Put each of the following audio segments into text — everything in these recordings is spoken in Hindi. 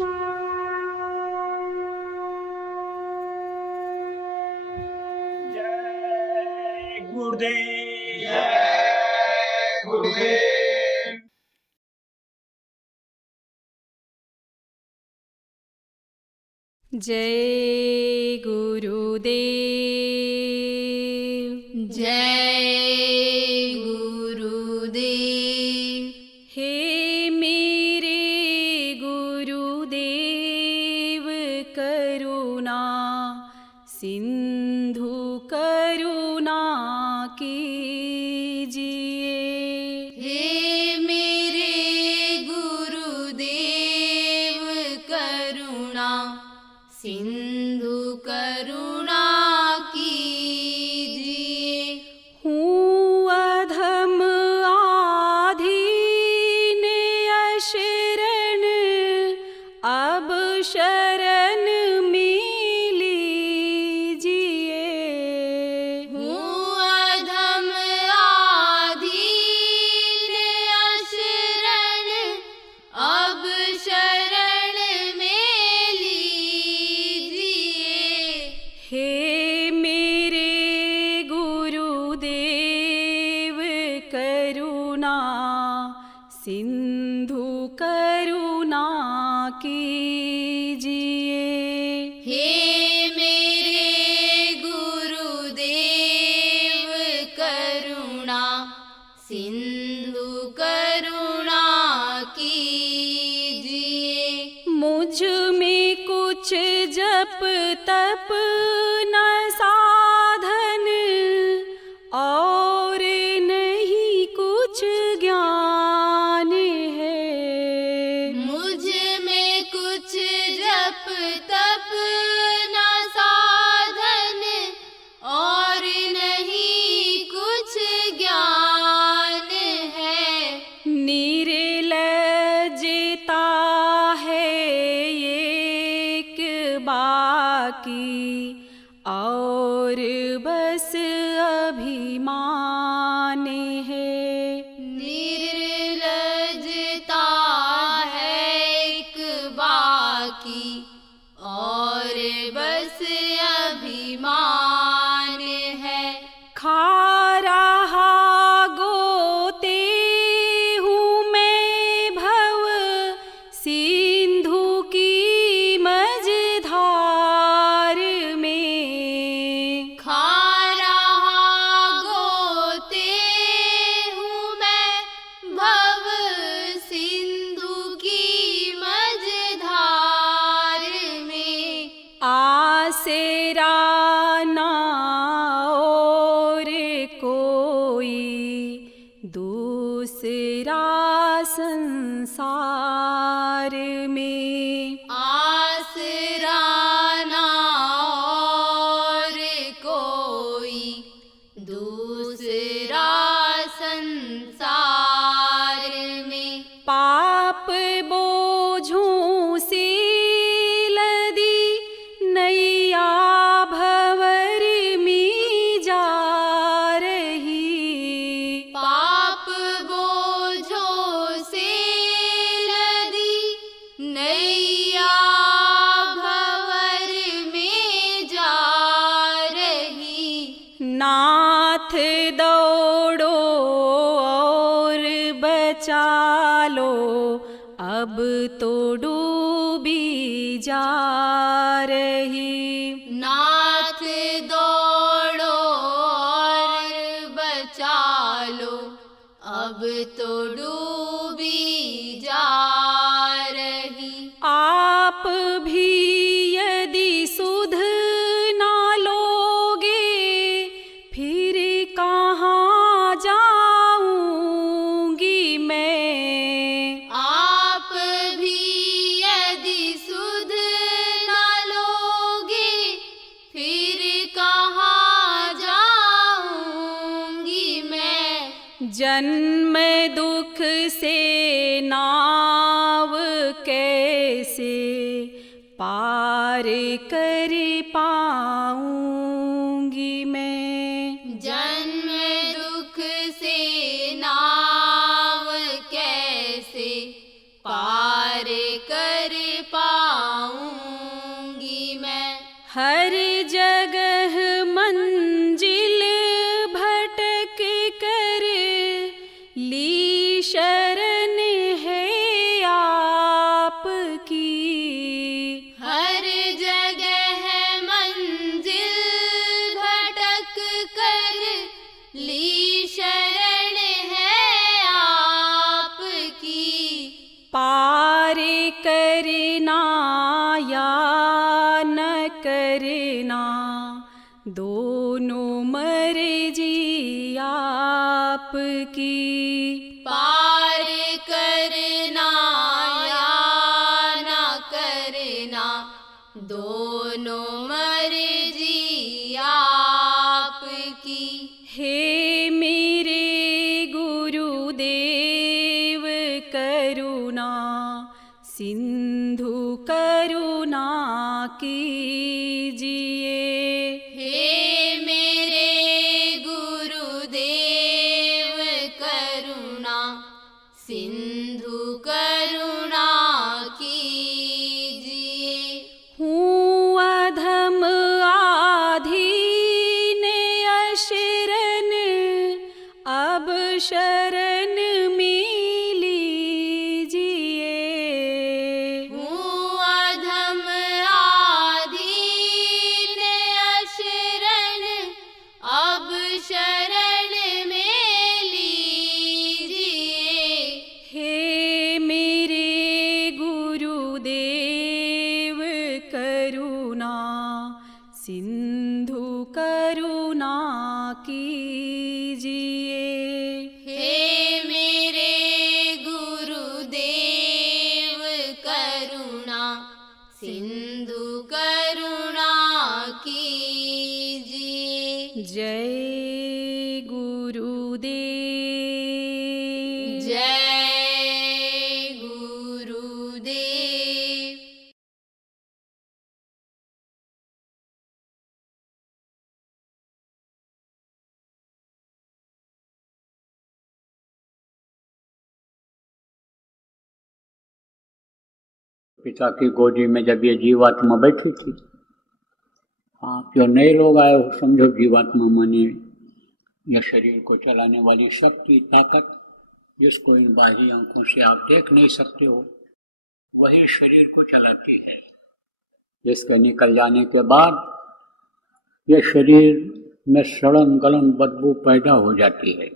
जय गुरुदेव। जय गुरुदेव। जय गुरुदेव। जय गुरुदेव। हे मेरे गुरुदेव करुणा सिंधु करुणा कीजिए। हे मेरे गुरुदेव करुणा सिंधु करुणा कीजिए। हूँ अधम आधीन अशरण अब शरण में लीजिए। हूँ अधम आधीन अशरण अब शरण में लीजिए। हे मेरे गुरुदेव करुणा सिंधु करुणा कीजिए। हे मेरे गुरुदेव करुणा सिंधु करुणा कीजिए। मुझ में कुछ जप तप न साधन और नहीं कुछ ज्ञान है। मुझ में कुछ जप तप न साधन और नहीं कुछ ज्ञान है। निर्लज्जता है एक बाकी और बस अभिमान है। निर्लज्जता है एक बाकी और बस अभिमान है। खा रहा गोते हूँ मैं भव सिंधु की मझधार में। खा रहा गोते हूँ मैं भव सिंधु की मझधार में। आसेरा ना और कोई दूसरा संसार में। आसरा ना और कोई दूसरा संसार में। पाप बोझों से लदी नैया भंवर में जा रही। पाप बोझों से लदी नैया भंवर में जा रही। नाथ दौड़ो और बचा लो अब तो डूबी जा रही। नाथ दौड़ो और बचा लो अब तो डूबी जा रही। आप भी यदि सुध ना लोगे फिर कहाँ जाऊंगी मैं। आप भी यदि सुध न लोगे फिर कहाँ जाऊंगी मैं। जन्म दुख से नाव कैसे पार कर पाऊंगी मैं। जन्म दुख से नाव कैसे पार कर पा की। पार करना या ना करना दोनों मर्जी आपकी। हे मेरे गुरुदेव करुणा सिंधु करुणा कीजिए। हे मेरे गुरुदेव करुणा सिंधु करुणा कीजिए। हूँ अधम आधीन अशरण अब शरण में लीजिए। हूँ अधम आधीन अशरण अब शरण में लीजिए। हे मेरे गुरुदेव करुणा सिंधु करुणा कीजिए। हे मेरे गुरुदेव करुणा सिंधु करुणा कीजिए। जय गुरुदेव। जय गुरुदेव। पिता की गोदी में जब ये जीवात्मा बैठी थी, आप जो नए लोग आए हो समझो जीवात्मा माने यह शरीर को चलाने वाली शक्ति ताकत जिसको इन बाहरी आंखों से आप देख नहीं सकते हो, वही शरीर को चलाती है। जिसके निकल जाने के बाद ये शरीर में सड़न गलन बदबू पैदा हो जाती है,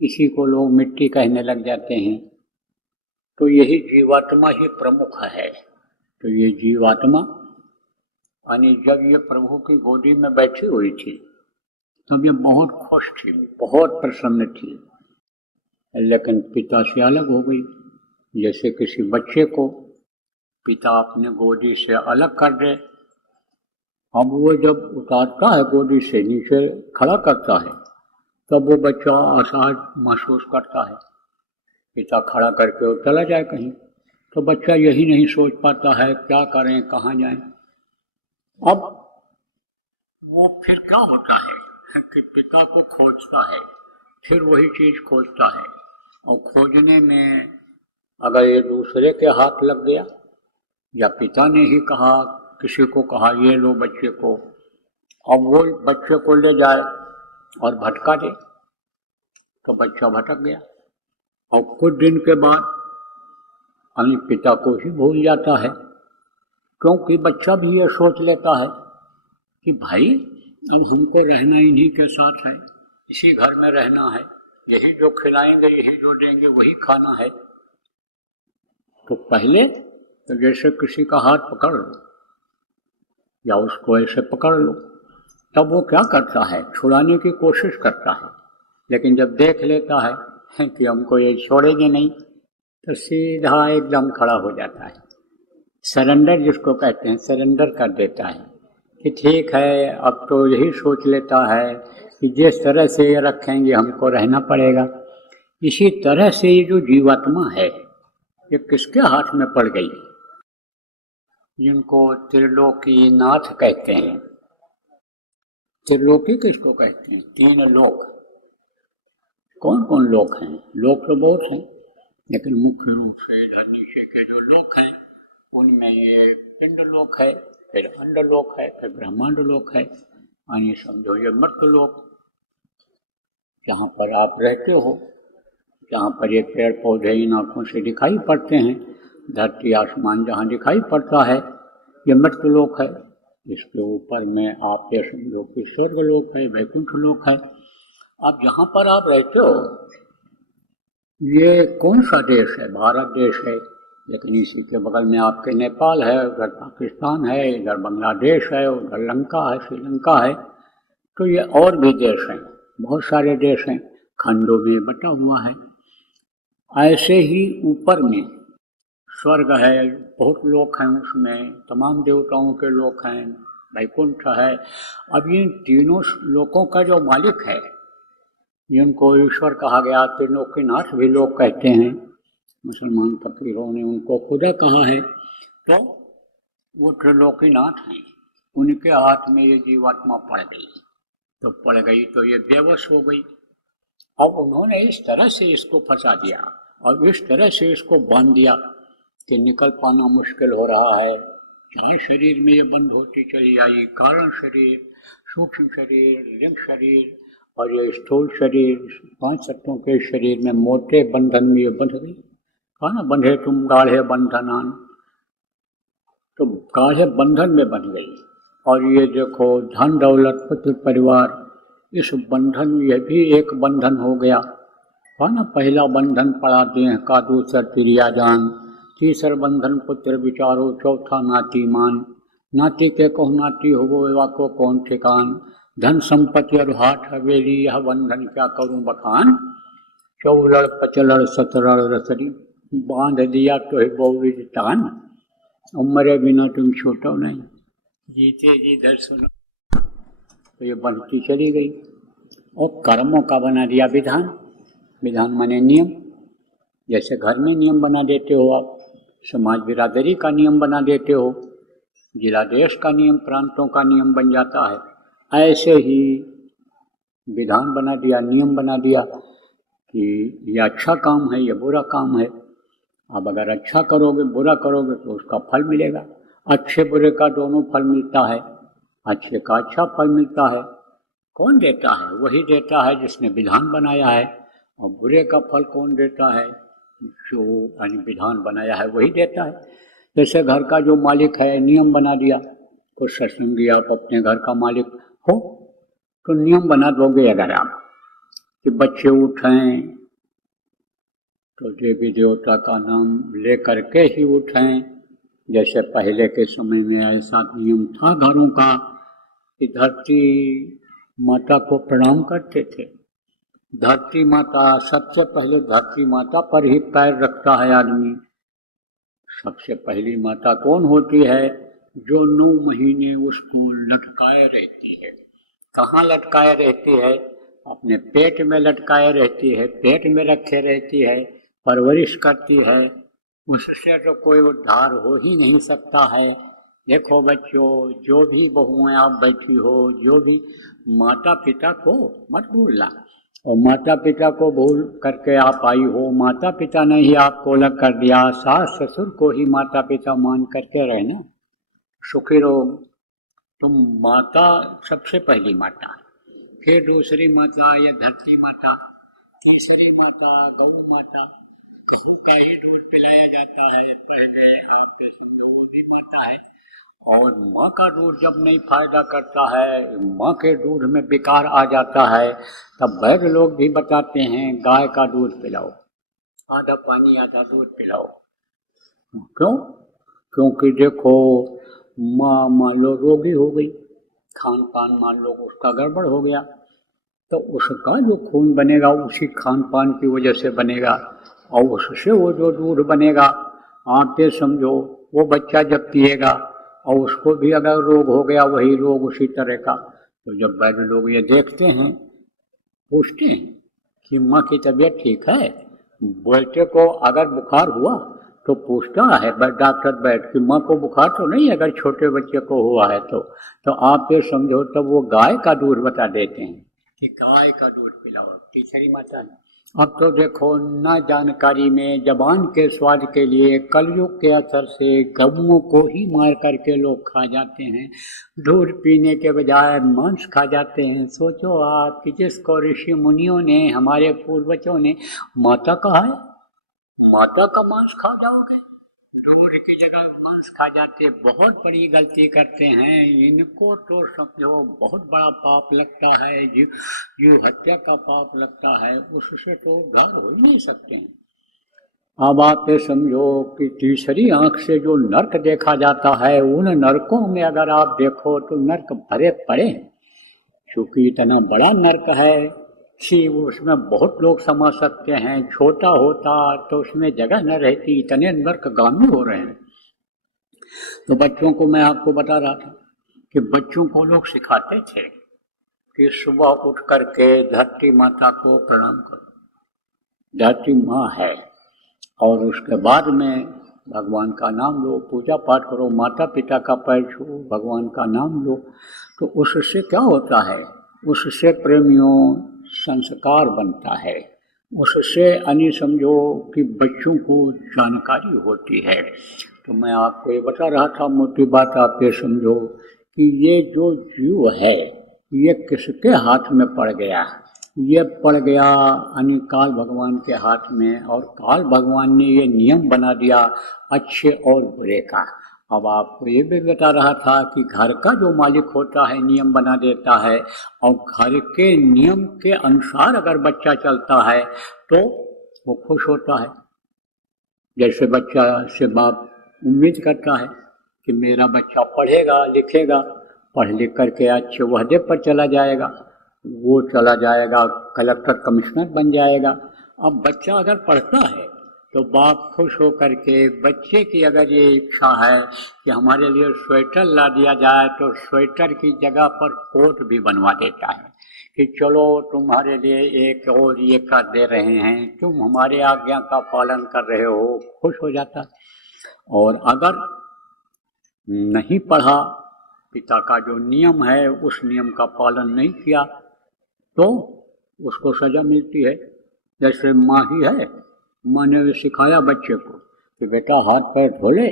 इसी को लोग मिट्टी कहने लग जाते हैं। तो यही जीवात्मा ही प्रमुख है। तो ये जीवात्मा यानी जब ये प्रभु की गोदी में बैठी हुई थी तब ये बहुत खुश थी, बहुत प्रसन्न थी, लेकिन पिता से अलग हो गई। जैसे किसी बच्चे को पिता अपने गोदी से अलग कर दे, अब वो जब उतारता है गोदी से नीचे खड़ा करता है तब वो बच्चा असहज महसूस करता है। पिता खड़ा करके वो चला जाए कहीं तो बच्चा यही नहीं सोच पाता है क्या करें, कहाँ जाएं। अब वो फिर क्या होता है कि पिता को खोजता है, फिर वही चीज खोजता है, और खोजने में अगर ये दूसरे के हाथ लग गया या पिता ने ही कहा, किसी को कहा ये लो बच्चे को, अब वो बच्चे को ले जाए और भटका दे तो बच्चा भटक गया और कुछ दिन के बाद अपने पिता को ही भूल जाता है, क्योंकि बच्चा भी ये सोच लेता है कि भाई अब हमको रहना इन्हीं के साथ है, इसी घर में रहना है, यही जो खिलाएंगे यही जो देंगे वही खाना है। तो पहले तो जैसे किसी का हाथ पकड़ लो या उसको ऐसे पकड़ लो, तब वो क्या करता है, छुड़ाने की कोशिश करता है, लेकिन जब देख लेता है कि हमको ये छोड़ेंगे नहीं तो सीधा एकदम खड़ा हो जाता है। सरेंडर जिसको कहते हैं, सरेंडर कर देता है कि ठीक है, अब तो यही सोच लेता है कि जिस तरह से ये रखेंगे हमको रहना पड़ेगा। इसी तरह से ये जो जीवात्मा है ये किसके हाथ में पड़ गई, जिनको त्रिलोकी नाथ कहते हैं। त्रिलोकी किसको कहते हैं? तीन लोक। कौन कौन लोक हैं? लोक तो बहुत हैं, लेकिन मुख्य रूप से इधर नीचे के जो लोक हैं उनमें ये पिंड लोक है, फिर अंड लोक है, फिर ब्रह्मांड लोक है, यानी समझो ये मर्त्य लोक, जहाँ पर आप रहते हो, जहाँ पर ये पेड़ पौधे इन आँखों से दिखाई पड़ते हैं, धरती आसमान जहाँ दिखाई पड़ता है ये मर्त्य लोक है। इसके ऊपर में आप ये समझो कि स्वर्ग लोक है, वैकुंठ लोक है। अब जहाँ पर आप रहते हो ये कौन सा देश है? भारत देश है, लेकिन इसी के बगल में आपके नेपाल है, उधर पाकिस्तान है, इधर बांग्लादेश है, उधर लंका है, श्रीलंका है। तो ये और भी देश हैं, बहुत सारे देश हैं। खंडों में बटा हुआ है। ऐसे ही ऊपर में स्वर्ग है, बहुत लोग हैं उसमें, तमाम देवताओं के लोग हैं, वैकुंठ है। अब ये तीनों लोकों का जो मालिक है, जिनको ईश्वर कहा गया, त्रिलोकीनाथ भी लोग कहते हैं, मुसलमान फकीरों ने उनको खुदा कहा है, तो वो त्रिलोकीनाथ हैं। उनके हाथ में ये जीवात्मा पड़ गई, तो पड़ गई तो ये बेवश हो गई। अब उन्होंने इस तरह से इसको फंसा दिया और इस तरह से इसको बांध दिया कि निकल पाना मुश्किल हो रहा है। 4 शरीर में ये बंद होती चली आई, कारण शरीर, सूक्ष्म शरीर, लिंग शरीर और ये स्थूल शरीर। 5 तत्वों के शरीर में मोटे बंधन में ये बंध गई। कहा ना, बंधे तुम गाढ़े बंधनान, तो गाढ़े बंधन में बंध गई। और ये देखो, धन दौलत पुत्र परिवार, इस बंधन में यह भी एक बंधन हो गया। कहा ना, पहला बंधन पड़ा देह का, दूसरा क्रिया जान, तीसरा बंधन पुत्र विचारो, चौथा नाती मान। नाती के कहो नाती हो विवाह को कौन ठिकान, धन संपत्ति और हाथ हवेली, यह बंधन क्या करूं बखान। 14 15 17 रसरी, बांध दिया तो ही बहुविध तान, उम्र बिना तुम छोटो नहीं, जीते जी दर सुनो। तो ये बनती चली गई और कर्मों का बना दिया विधान। विधान माने नियम, जैसे घर में नियम बना देते हो आप, समाज बिरादरी का नियम बना देते हो, जिला देश का नियम, प्रांतों का नियम बन जाता है। ऐसे ही विधान बना दिया, नियम बना दिया कि ये अच्छा काम है, ये बुरा काम है। अब अगर अच्छा करोगे, बुरा करोगे तो उसका फल मिलेगा। अच्छे बुरे का दोनों फल मिलता है। अच्छे का अच्छा फल मिलता है। कौन देता है? वही देता है जिसने विधान बनाया है। और बुरे का फल कौन देता है? जो विधान बनाया है वही देता है। जैसे घर का जो मालिक है, नियम बना दिया, कुछ सत्संगी आप अपने घर का मालिक हो तो नियम बना दोगे अगर आप कि बच्चे उठें तो देवी देवता का नाम ले करके ही उठें। जैसे पहले के समय में ऐसा नियम था घरों का कि धरती माता को प्रणाम करते थे। धरती माता, सबसे पहले धरती माता पर ही पैर रखता है आदमी। सबसे पहली माता कौन होती है? जो 9 महीने उसको लटकाए रहती है। कहाँ लटकाए रहती है? अपने पेट में लटकाए रहती है, पेट में रखे रहती है, परवरिश करती है। उससे तो कोई उद्धार हो ही नहीं सकता है। देखो बच्चों, जो भी बहुएं आप बैठी हो, जो भी, माता पिता को मत भूलना। और माता पिता को भूल करके आप आई हो, माता पिता ने ही आपको अलग कर दिया, सास ससुर को ही माता पिता मान करके रहना, सुखी रहो। तुम माता सबसे पहली माता, फिर दूसरी माता ये धरती माता, तीसरी माता गौ माता, का ही दूध पिलाया जाता है। पहले आपके सिंधु माता है। और माँ का दूध जब नहीं फायदा करता है, माँ के दूध में विकार आ जाता है, तब वैद्य लोग भी बताते हैं गाय का दूध पिलाओ, आधा पानी आधा दूध पिलाओ। क्यों? क्योंकि देखो, माँ मान लो रोगी हो गई, खान पान मान लो उसका गड़बड़ हो गया, तो उसका जो खून बनेगा उसी खान पान की वजह से बनेगा, और उससे वो जो दूध बनेगा, आप ये समझो वो बच्चा जब पिएगा और उसको भी अगर रोग हो गया, वही रोग उसी तरह का। तो जब वैद्य लोग ये देखते हैं, पूछते हैं कि माँ की तबीयत ठीक है, बेटे को अगर बुखार हुआ तो पूछता है डॉक्टर बैठ कि माँ को बुखार तो नहीं, अगर छोटे बच्चे को हुआ है तो आप ये समझो तब वो गाय का दूध बता देते हैं कि गाय का दूध पिलाओ। तीसरी माता ने अब तो देखो, न जानकारी में जबान के स्वाद के लिए कलयुग के असर से गऊओं को ही मार करके लोग खा जाते हैं, दूध पीने के बजाय मांस खा जाते हैं। सोचो आप कि जिसको ऋषि मुनियों ने, हमारे पूर्वजों ने माता कहा है, माता का मांस खा जाओगे, दूध की जगह मांस खा जाते, बहुत बड़ी गलती करते हैं। इनको तो समझो बहुत बड़ा पाप लगता है, जीव हत्या का पाप लगता है, उससे तो उद्धार हो ही नहीं सकते हैं। अब आप ये समझो कि तीसरी आंख से जो नरक देखा जाता है, उन नरकों में अगर आप देखो तो नरक भरे पड़े हैं। क्योंकि इतना बड़ा नरक है सी उसमें बहुत लोग समा सकते हैं, छोटा होता तो उसमें जगह न रहती, इतने नर्कगामी हो रहे हैं। तो बच्चों को मैं आपको बता रहा था कि बच्चों को लोग सिखाते थे कि सुबह उठ करके धरती माता को प्रणाम करो, धरती माँ है, और उसके बाद में भगवान का नाम लो, पूजा पाठ करो, माता पिता का पैर छू, भगवान का नाम लो। तो उससे क्या होता है, उससे प्रेमियों संस्कार बनता है, उससे यानी समझो कि बच्चों को जानकारी होती है। तो मैं आपको ये बता रहा था, मोटी बात आप ये समझो कि ये जो जीव है ये किसके हाथ में पड़ गया, ये पड़ गया यानी काल भगवान के हाथ में, और काल भगवान ने ये नियम बना दिया अच्छे और बुरे का। अब आपको ये भी बता रहा था कि घर का जो मालिक होता है नियम बना देता है, और घर के नियम के अनुसार अगर बच्चा चलता है तो वो खुश होता है। जैसे बच्चा से बाप उम्मीद करता है कि मेरा बच्चा पढ़ेगा लिखेगा, पढ़ लिख करके अच्छे ओहदे पर चला जाएगा, वो चला जाएगा कलेक्टर कमिश्नर बन जाएगा। अब बच्चा अगर पढ़ता है तो बाप खुश हो करके, बच्चे की अगर ये इच्छा है कि हमारे लिए स्वेटर ला दिया जाए तो स्वेटर की जगह पर कोट भी बनवा देता है कि चलो तुम्हारे लिए एक और ये कर दे रहे हैं, तुम हमारे आज्ञा का पालन कर रहे हो, खुश हो जाता है। और अगर नहीं पढ़ा, पिता का जो नियम है उस नियम का पालन नहीं किया तो उसको सजा मिलती है। जैसे माँ ही है, माँ ने सिखाया बच्चे को कि बेटा हाथ पैर धो ले,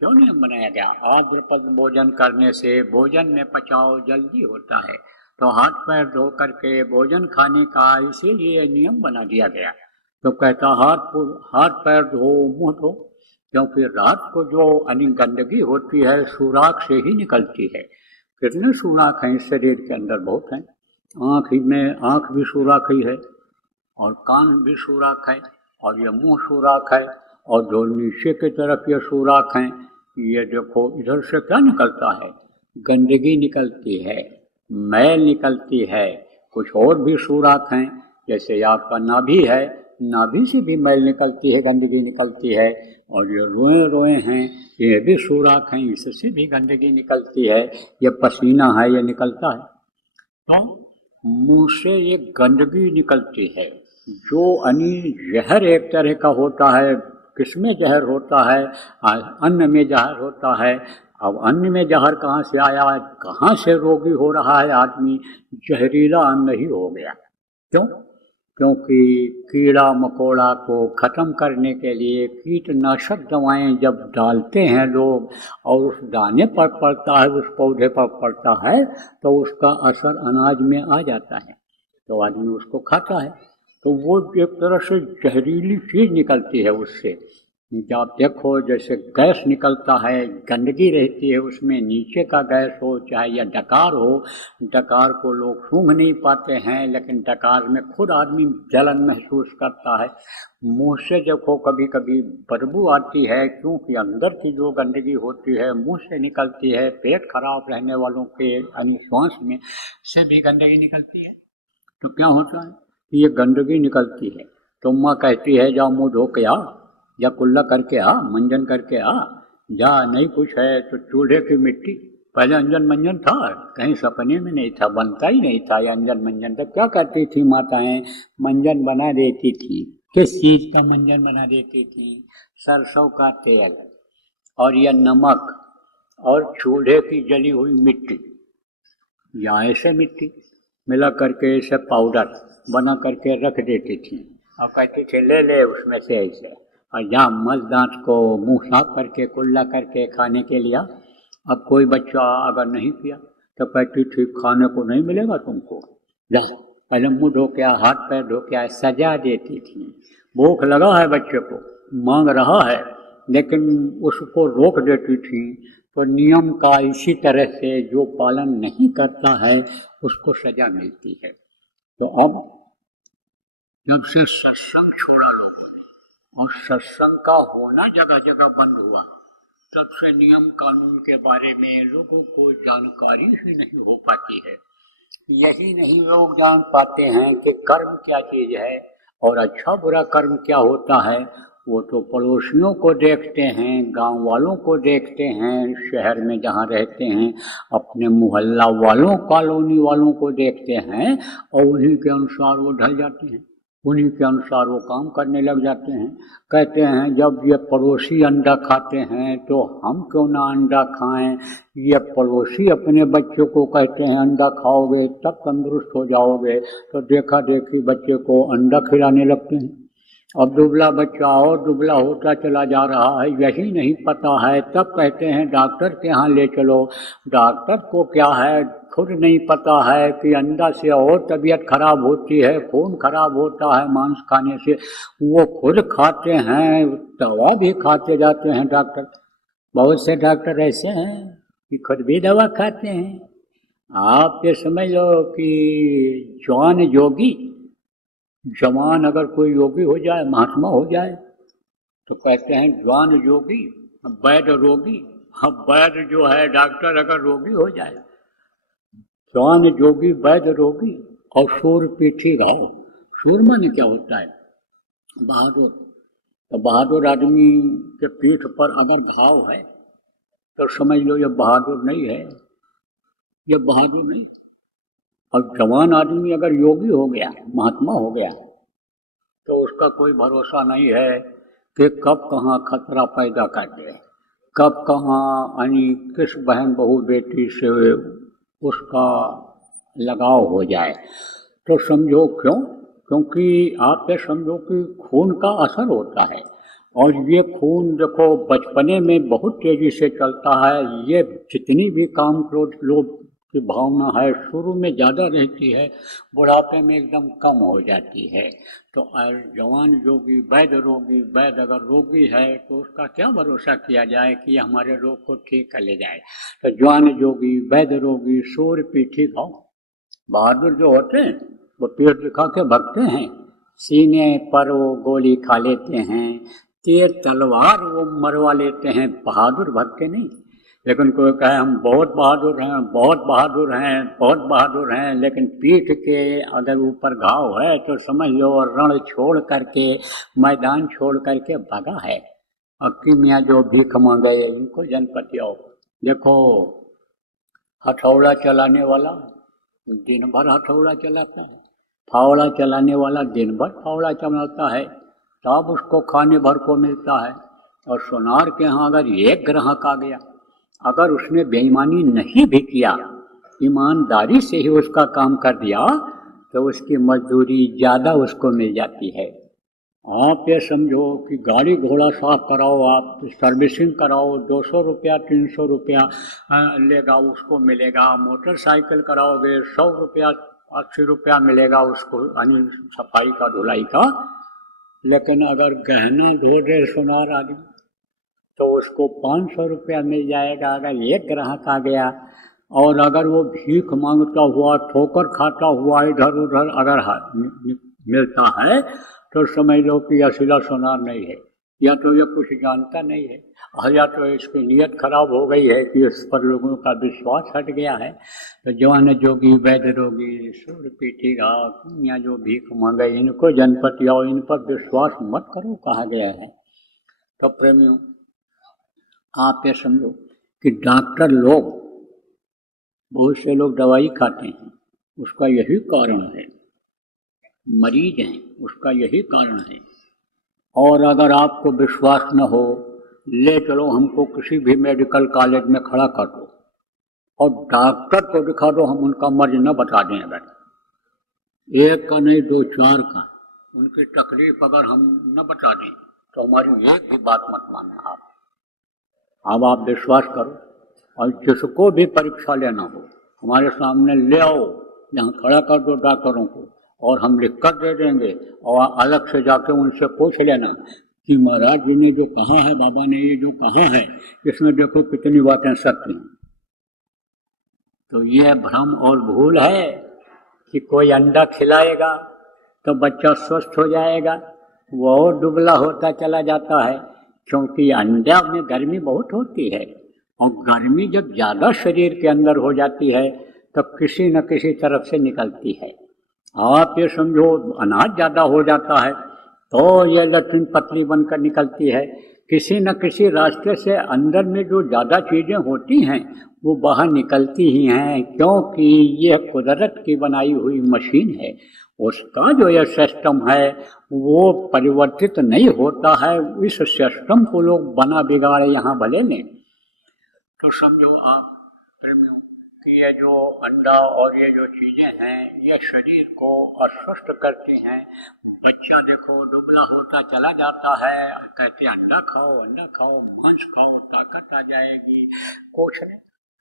क्यों नियम बनाया गया, आद्रपद भोजन करने से भोजन में पचाव जल्दी होता है, तो हाथ पैर धो करके भोजन खाने का इसीलिए नियम बना दिया गया। तो कहता हाथ पैर धो, मुँह धो, क्योंकि रात को जो गंदगी होती है सुराख से ही निकलती है। कितने सुराख हैं शरीर के अंदर, बहुत हैं। आँख भी सुराख ही है, और कान भी सुराख है, और ये मुंह सुराख है, और जो नीचे की तरफ ये सुराख हैं, ये देखो इधर से क्या निकलता है, गंदगी निकलती है, मैल निकलती है। कुछ और भी सुराख हैं, जैसे आपका नाभि है, नाभि से भी मैल निकलती है, गंदगी निकलती है, और ये रोए हैं, ये भी सुराख हैं, इससे भी गंदगी निकलती है। ये पसीना है, ये निकलता है। तो मुंह से ये गंदगी निकलती है, जो जहर एक तरह का होता है। किसमें जहर होता है, अन्न में जहर होता है। अब अन्न में जहर कहाँ से आया है, कहाँ से रोगी हो रहा है आदमी, जहरीला अन्न ही हो गया। क्यों? क्योंकि कीड़ा मकोड़ा को ख़त्म करने के लिए कीटनाशक दवाएं जब डालते हैं लोग, और उस दाने पर पड़ता है, उस पौधे पर पड़ता है, तो उसका असर अनाज में आ जाता है, तो आदमी उसको खाता है, तो वो एक तरह से जहरीली चीज़ निकलती है उससे। जब आप देखो जैसे गैस निकलता है, गंदगी रहती है उसमें, नीचे का गैस हो चाहे या डकार हो, डकार को लोग सूंघ नहीं पाते हैं, लेकिन डकार में खुद आदमी जलन महसूस करता है। मुंह से देखो कभी कभी बदबू आती है, क्योंकि अंदर की जो गंदगी होती है मुंह से निकलती है। पेट खराब रहने वालों के श्वास में से भी गंदगी निकलती है। तो क्या होता है कि ये गंदगी निकलती है, तो माँ कहती है जाओ मुँह धो के आ, या कुल्ला करके आ, मंजन करके आ, जा, नहीं कुछ है तो चूल्हे की मिट्टी, पहले अंजन मंजन था, कहीं सपने में नहीं था, बनता ही नहीं था ये अंजन मंजन। तो क्या करती थी माताएं, मंजन बना देती थी। किस चीज़ का मंजन बना देती थी? सरसों का तेल और यह नमक और चूल्हे की जली हुई मिट्टी, या ऐसे मिट्टी मिला करके इसे पाउडर बना करके रख देती थी, और कहती थी ले ले उसमें से ऐसे, और जहाँ मल दांत को मुंह साफ करके कुल्ला करके खाने के लिए। अब कोई बच्चा अगर नहीं किया तो कहती थी खाने को नहीं मिलेगा तुमको, जा पहले मुंह धो के आ, हाथ पैर धो के आ, सजा देती थी। भूख लगा है बच्चे को, मांग रहा है, लेकिन उसको रोक देती थी। तो नियम का इसी तरह से जो पालन नहीं करता है उसको सजा मिलती है। तो अब जब से सत्संग छोड़ा लोगों ने और सत्संग का होना जगह जगह बंद हुआ, तब से नियम कानून के बारे में लोगों को जानकारी ही नहीं हो पाती है। यही नहीं लोग जान पाते हैं कि कर्म क्या चीज है और अच्छा बुरा कर्म क्या होता है। वो तो पड़ोसियों को देखते हैं, गांव वालों को देखते हैं, शहर में जहाँ रहते हैं अपने मोहल्ला वालों, कॉलोनी वालों को देखते हैं और उन्हीं के अनुसार वो ढल जाते हैं, उन्हीं के अनुसार वो काम करने लग जाते हैं। कहते हैं जब ये पड़ोसी अंडा खाते हैं तो हम क्यों ना अंडा खाएं। ये पड़ोसी अपने बच्चों को कहते हैं अंडा खाओगे तब तंदुरुस्त हो जाओगे, तो देखा देखी बच्चे को अंडा खिलाने लगते हैं। अब दुबला बच्चा और दुबला होता चला जा रहा है, यही नहीं पता है, तब कहते हैं डॉक्टर के यहाँ ले चलो। डॉक्टर को क्या है, खुद नहीं पता है कि अंडा से और तबीयत खराब होती है, खून खराब होता है मांस खाने से। वो खुद खाते हैं, दवा भी खाते जाते हैं डॉक्टर। बहुत से डॉक्टर ऐसे हैं कि खुद भी दवा खाते हैं। आप ये समझ लो कि जवान योगी, जवान अगर कोई योगी हो जाए, महात्मा हो जाए, तो कहते हैं जवान योगी वैद्य रोगी। अब वैद्य जो है डॉक्टर अगर रोगी हो जाए, जवान योगी वैद्य रोगी। और सूर पीठी घाव, सूर माने क्या होता है, बहादुर। तो बहादुर आदमी के पीठ पर अगर घाव है तो समझ लो ये बहादुर नहीं है, ये बहादुर नहीं। और जवान आदमी अगर योगी हो गया, महात्मा हो गया, तो उसका कोई भरोसा नहीं है कि कब कहाँ खतरा पैदा कर दे, कब कहाँ यानी किस बहन बहू बेटी से उसका लगाव हो जाए। तो समझो क्यों, क्योंकि आप ये समझो कि खून का असर होता है और ये खून देखो बचपने में बहुत तेजी से चलता है। ये जितनी भी काम क्रोध लोभ की भावना है शुरू में ज़्यादा रहती है, बुढ़ापे में एकदम कम हो जाती है। तो जवान योगी वैद्य रोगी, वैद्य अगर रोगी है तो उसका क्या भरोसा किया जाए कि हमारे रोग को ठीक कर ले जाए। तो जवान योगी वैद्य रोगी सूर पीठी घाव। बहादुर जो होते हैं वो पीठ दिखा के भगते हैं, सीने पर वो गोली खा लेते हैं, तीर तलवार वो मरवा लेते हैं, बहादुर भगते नहीं। लेकिन कोई कहे हम बहुत बहादुर हैं, बहुत बहादुर हैं, बहुत बहादुर हैं, लेकिन पीठ के अगर ऊपर घाव है तो समझ लो रण छोड़ करके, मैदान छोड़ करके भगा है। अक्की मियाँ जो भीख मांगे इनको जनपति आओ। देखो हथौड़ा चलाने वाला दिन भर हथौड़ा चलाता है, फावड़ा चलाने वाला दिन भर फावड़ा चलाता है, तब उसको खाने भर को मिलता है। और सोनार के यहाँ अगर एक ग्राहक आ गया, अगर उसने बेईमानी नहीं भी किया, ईमानदारी से ही उसका काम कर दिया, तो उसकी मजदूरी ज़्यादा उसको मिल जाती है। आप ये समझो कि गाड़ी घोड़ा साफ कराओ, आप सर्विसिंग कराओ, 200 रुपया 300 रुपया लेगा उसको मिलेगा। मोटरसाइकिल कराओगे 100 रुपया 80 रुपया मिलेगा उसको, यानी सफाई का धुलाई का। लेकिन अगर गहना धो दे सोनार आदमी तो उसको 500 रुपया मिल जाएगा। अगर एक ग्राहक आ गया और अगर वो भीख मांगता हुआ, ठोकर खाता हुआ इधर उधर अगर मिलता है तो समझ लो कि असला सोनार नहीं है, या तो ये कुछ जानता नहीं है, या तो इसकी नीयत खराब हो गई है कि इस पर लोगों का विश्वास हट गया है। तो जवान जोगी वैद्य रोगी सूर पीठी घाव, या जो भीख मांगे इनको जनपति आओ, इन पर विश्वास मत करो कहा गया है। तो प्रेमियों आप ये समझो कि डॉक्टर लोग, बहुत से लोग दवाई खाते हैं, उसका यही कारण है, मरीज हैं उसका यही कारण है। और अगर आपको विश्वास न हो, ले चलो हमको किसी भी मेडिकल कॉलेज में खड़ा कर दो और डॉक्टर को दिखा दो, हम उनका मर्ज न बता दें। अगर एक का नहीं 2-4 का उनकी तकलीफ अगर हम न बता दें तो हमारी एक भी बात मत मानना आप। अब आप विश्वास करो और जिसको भी परीक्षा लेना हो हमारे सामने ले आओ, यहाँ खड़ा कर दो डॉक्टरों को और हम लिख कर दे देंगे। और अलग से जाके उनसे पूछ लेना कि महाराज जी ने जो कहा है, बाबा ने ये जो कहा है, इसमें देखो कितनी बातें सत्य हैं। तो ये भ्रम और भूल है कि कोई अंडा खिलाएगा तो बच्चा स्वस्थ हो जाएगा, वो और दुबला होता चला जाता है। क्योंकि अंडा में गर्मी बहुत होती है और गर्मी जब ज़्यादा शरीर के अंदर हो जाती है तब किसी न किसी तरफ से निकलती है। आप ये समझो अनाज ज़्यादा हो जाता है तो ये लैट्रिन पतली बनकर निकलती है। किसी न किसी रास्ते से अंदर में जो ज़्यादा चीज़ें होती हैं वो बाहर निकलती ही हैं, क्योंकि ये कुदरत की बनाई हुई मशीन है। उसका जो ये सिस्टम है वो परिवर्तित नहीं होता है। इस सिस्टम को लोग बना बिगाड़े यहाँ भले में। तो समझो आप प्रेमियों कि ये जो अंडा और ये जो चीज़ें हैं ये शरीर को अस्वस्थ करती हैं। बच्चा देखो दुबला होता चला जाता है, कहते अंडा खाओ, मांस खाओ, ताकत आ जाएगी, कुछ नहीं।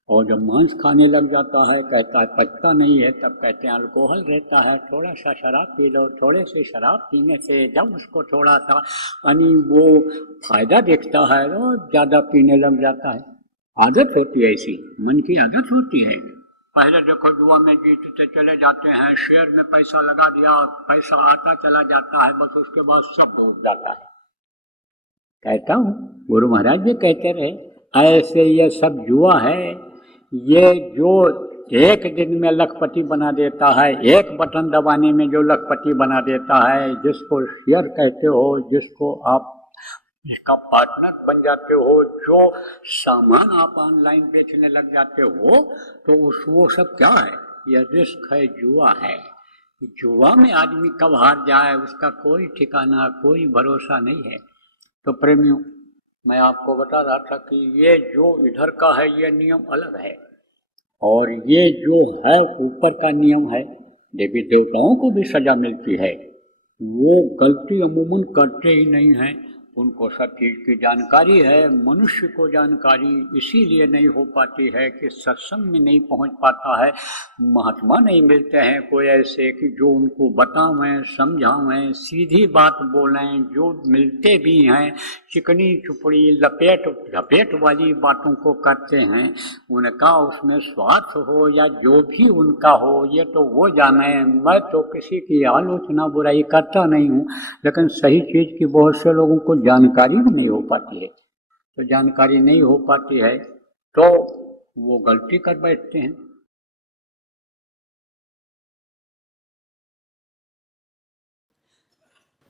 और जब मांस खाने लग जाता है कहता है पचता नहीं है, तब कहते हैं अल्कोहल रहता है, थोड़ा सा शराब पी लो। थोड़े से शराब पीने से जब उसको थोड़ा सा यानी वो फायदा दिखता है तो ज़्यादा पीने लग जाता है। आदत होती है, ऐसी मन की आदत होती है। पहले देखो जुआ में जीतते चले जाते हैं, शेयर में पैसा लगा दिया, पैसा आता चला जाता है, बस उसके बाद सब डूब जाता है। कहता हूँ गुरु महाराज भी कहते रहे ऐसे ये सब जुआ है। ये जो एक दिन में लखपति बना देता है, एक बटन दबाने में जो लखपति बना देता है, जिसको शेयर कहते हो, जिसको आप जिसका पार्टनर बन जाते हो, जो सामान आप ऑनलाइन बेचने लग जाते हो, तो वो सब क्या है? ये रिस्क है, जुआ है। जुआ में आदमी कब हार जाए उसका कोई ठिकाना, कोई भरोसा नहीं है। तो प्रेमियों, मैं आपको बता रहा था कि ये जो इधर का है ये नियम अलग है, और ये जो है ऊपर का नियम है। देवी देवताओं को भी सजा मिलती है, वो गलती अमूमन करते ही नहीं हैं, उनको सब चीज़ की जानकारी है। मनुष्य को जानकारी इसीलिए नहीं हो पाती है कि सत्संग में नहीं पहुंच पाता है, महात्मा नहीं मिलते हैं कोई ऐसे कि जो उनको बतावें, समझावें, सीधी बात बोलें। जो मिलते भी हैं चिकनी चुपड़ी लपेट झपेट वाली बातों को करते हैं, उनका उसमें स्वार्थ हो या जो भी उनका हो ये तो वो जाने। मैं तो किसी की आलोचना बुराई करता नहीं हूँ, लेकिन सही चीज़ की बहुत से लोगों को जानकारी भी नहीं हो पाती है। तो जानकारी नहीं हो पाती है तो वो गलती कर बैठते हैं।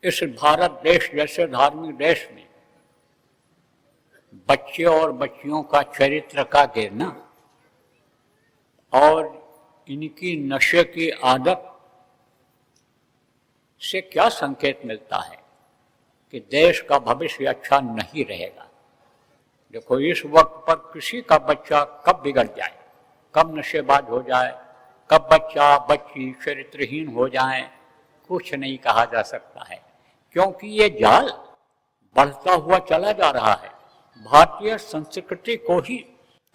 इस भारत देश जैसे धार्मिक देश में बच्चे और बच्चियों का चरित्र का गिरना और इनकी नशे की आदत से क्या संकेत मिलता है कि देश का भविष्य अच्छा नहीं रहेगा। देखो इस वक्त पर किसी का बच्चा कब बिगड़ जाए, कब नशेबाज हो जाए, कब बच्चा बच्ची चरित्रहीन हो जाए, कुछ नहीं कहा जा सकता है, क्योंकि ये जाल बढ़ता हुआ चला जा रहा है। भारतीय संस्कृति को ही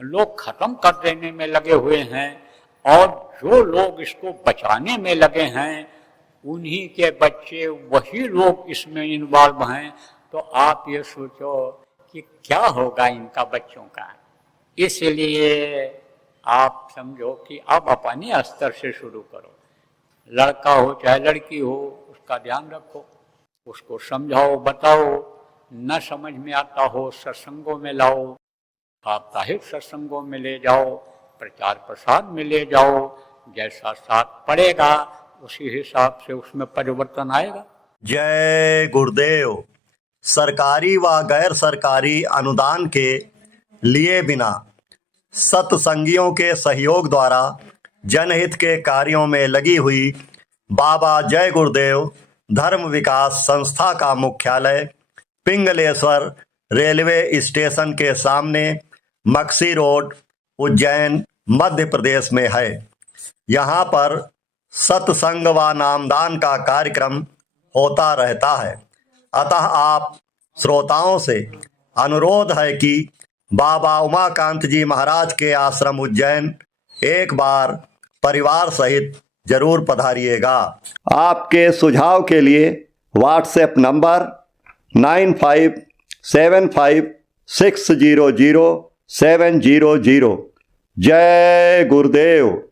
लोग खत्म कर देने में लगे हुए हैं, और जो लोग इसको बचाने में लगे हैं उन्हीं के बच्चे, वही लोग इसमें इन्वॉल्व हैं। तो आप ये सोचो कि क्या होगा इनका बच्चों का। इसलिए आप समझो कि अब अपने स्तर से शुरू करो। लड़का हो चाहे लड़की हो, उसका ध्यान रखो, उसको समझाओ, बताओ। न समझ में आता हो सत्संगों में लाओ, साप्ताहिक सत्संगों में ले जाओ, प्रचार प्रसार में ले जाओ। जैसा साथ पड़ेगा उसी हिसाब से उसमें परिवर्तन आएगा। जय गुरुदेव। सरकारी व गैर सरकारी अनुदान के लिए बिना सत्संगियों के सहयोग द्वारा जनहित के कार्यों में लगी हुई बाबा जय गुरुदेव धर्म विकास संस्था का मुख्यालय पिंगलेश्वर रेलवे स्टेशन के सामने मक्सी रोड, उज्जैन, मध्य प्रदेश में है। यहाँ पर सत्संग व नामदान का कार्यक्रम होता रहता है। अतः आप श्रोताओं से अनुरोध है कि बाबा उमाकांत जी महाराज के आश्रम उज्जैन एक बार परिवार सहित जरूर पधारिएगा। आपके सुझाव के लिए व्हाट्सएप नंबर 9575600700। जय गुरुदेव।